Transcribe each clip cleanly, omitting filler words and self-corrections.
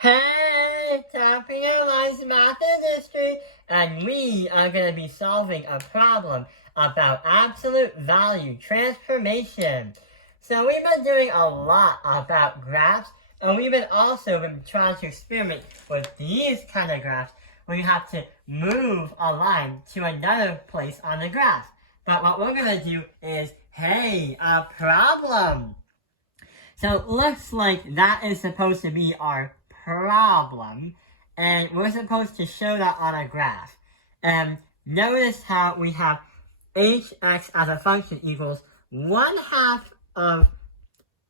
Hey, Tapping Airlines Math Industry, and we are going to be solving a problem about absolute value transformation. So we've been doing a lot about graphs, and we've been trying to experiment with these kind of graphs where you have to move a line to another place on the graph. But what we're going to do is, hey, a problem. So it looks like that is supposed to be our problem, and we're supposed to show that on a graph. And notice how we have hx as a function equals 1/2 of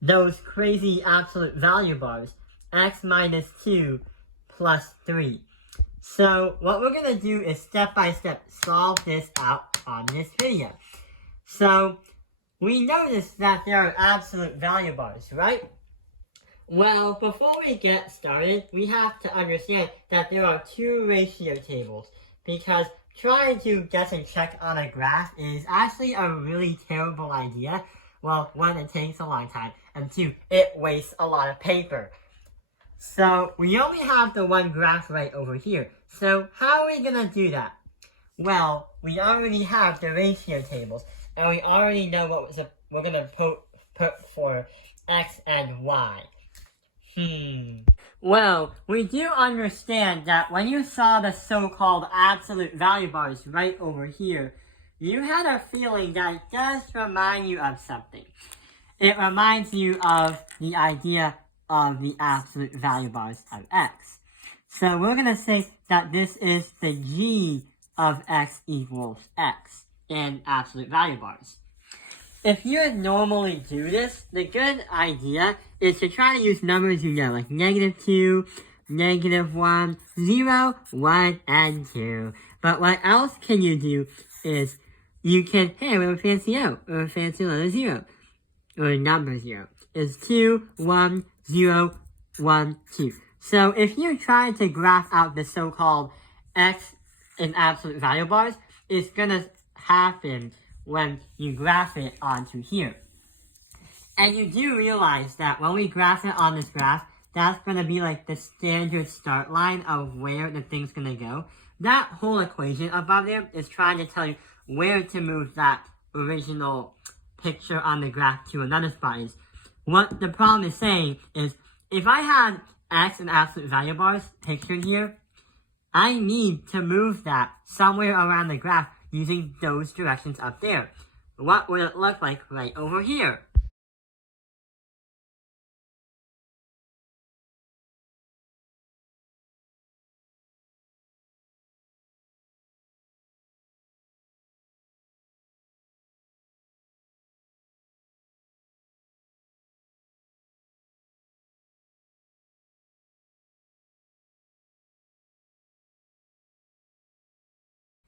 those crazy absolute value bars, x minus 2 plus 3. So what we're going to do is step by step solve this out on this video. So we notice that there are absolute value bars, right? Well, before we get started, we have to understand that there are two ratio tables, because trying to guess and check on a graph is actually a really terrible idea. Well, one, it takes a long time, and two, it wastes a lot of paper. So we only have the one graph right over here. So how are we going to do that? Well, we already have the ratio tables, and we already know what we're going to put for x and y. Well, we do understand that when you saw the so-called absolute value bars right over here, you had a feeling that it does remind you of something. It reminds you of the idea of the absolute value bars of x. So we're going to say that this is the g of x equals x in absolute value bars. If you would normally do this, the good idea is to try to use numbers you know, like -2, -1, 0, 1, and 2. But what else can you do is you can, hey, we have a fancy O, or a fancy letter 0, or number 0. Is 2, 1, 0, 1, 2. So if you try to graph out the so-called x in absolute value bars, it's going to happen when you graph it onto here. And you do realize that when we graph it on this graph, that's going to be like the standard start line of where the thing's going to go. That whole equation above there is trying to tell you where to move that original picture on the graph to another spot. What the problem is saying is, if I had x and absolute value bars pictured here, I need to move that somewhere around the graph using those directions up there. What would it look like right over here?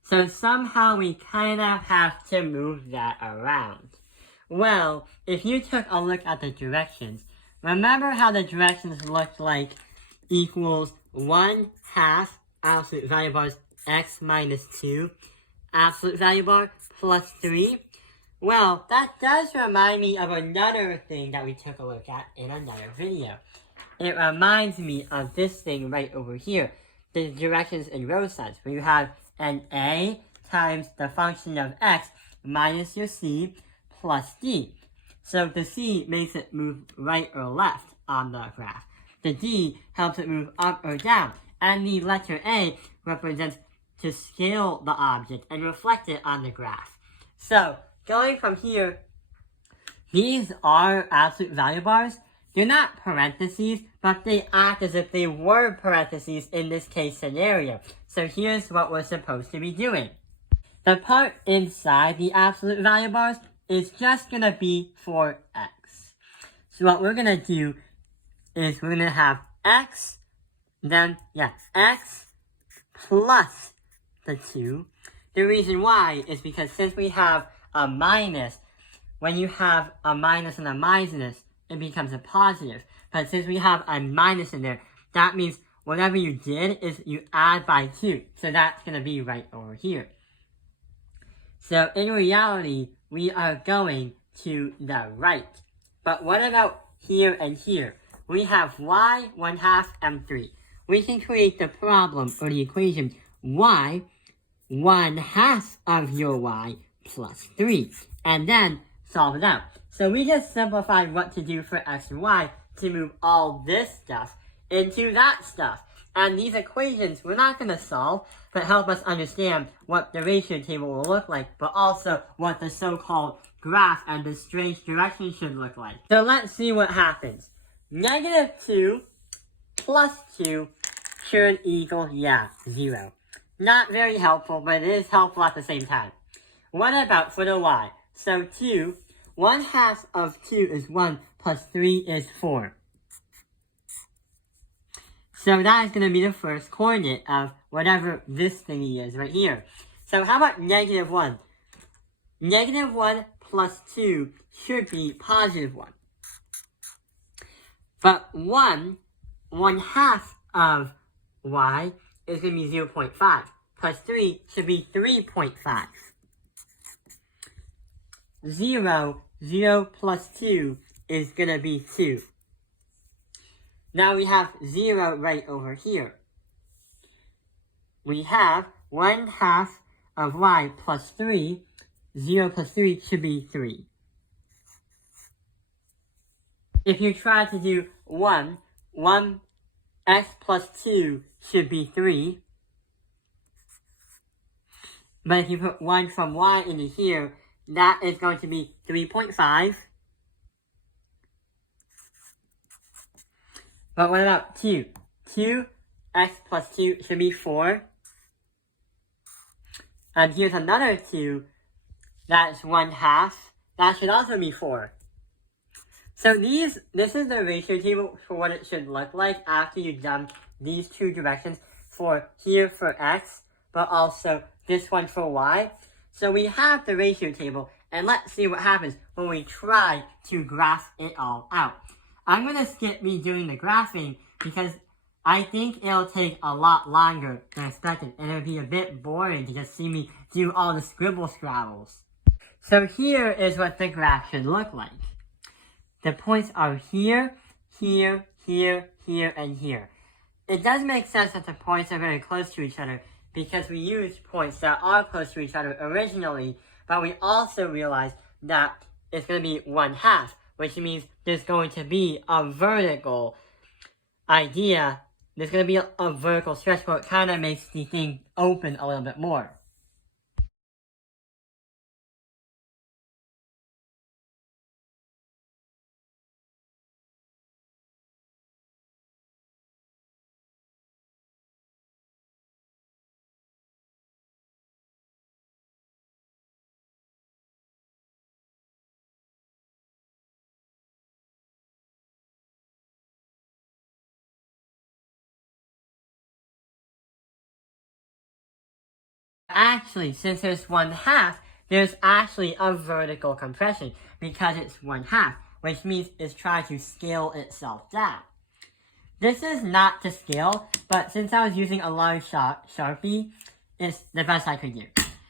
So somehow we kinda have to move that around. Well, if you took a look at the directions, remember how the directions looked like equals 1/2 absolute value bars x minus 2 absolute value bar plus 3? Well, that does remind me of another thing that we took a look at in another video. It reminds me of this thing right over here, the directions in row signs, where you have an a times the function of x minus your c plus d. So the c makes it move right or left on the graph. The d helps it move up or down. And the letter a represents to scale the object and reflect it on the graph. So going from here, these are absolute value bars. They're not parentheses, but they act as if they were parentheses in this case scenario. So here's what we're supposed to be doing. The part inside the absolute value bars is just going to be for x. So what we're going to do is we're going to have x, then, x plus the 2. The reason why is because since we have a minus, when you have a minus and a minus, it becomes a positive. But since we have a minus in there, that means whatever you did is you add by 2. So that's going to be right over here. So in reality, we are going to the right. But what about here and here? we have y, 1/2, and 3. We can create the problem or the equation y, 1/2 of your y plus 3, and then solve it out. So we just simplified what to do for x and y to move all this stuff into that stuff. And these equations we're not going to solve, but help us understand what the ratio table will look like, but also what the so-called graph and the strange direction should look like. So let's see what happens. -2 plus 2 should equal, 0. Not very helpful, but it is helpful at the same time. What about for the y? So 2, 1/2 of 2 is 1, plus 3 is 4. So that is going to be the first coordinate of whatever this thingy is right here. So how about -1? -1 plus 2 should be +1. But 1/2 of y is going to be 0.5. Plus 3 should be 3.5. 0 plus 2 is going to be 2. Now we have 0 right over here. We have 1/2 of y plus 3. 0 plus 3 should be 3. If you try to do 1 x plus 2 should be 3. But if you put 1 from y into here, that is going to be 3.5. But what about 2? 2x plus 2 should be 4. And here's another 2. That's 1/2. That should also be 4. So this is the ratio table for what it should look like after you dump these two directions for here for x, but also this one for y. So we have the ratio table, and let's see what happens when we try to graph it all out. I'm going to skip me doing the graphing because I think it'll take a lot longer than expected, and it'll be a bit boring to just see me do all the scrabbles. So here is what the graph should look like. The points are here, here, here, here, and here. It does make sense that the points are very close to each other because we used points that are close to each other originally, but we also realized that it's going to be 1/2, which means there's going to be a vertical idea. There's going to be a vertical stretch, but it kind of makes the thing open a little bit more. Actually, since there's 1/2, there's actually a vertical compression because it's 1/2, which means it's trying to scale itself down. This is not to scale, but since I was using a large Sharpie, it's the best I could do.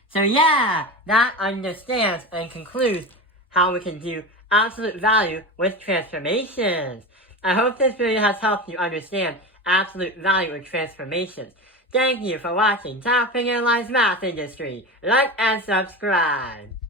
So yeah, that understands and concludes how we can do absolute value with transformations. I hope this video has helped you understand absolute value with transformations. Thank you for watching Top Finger Line's Math Industry. Like and subscribe.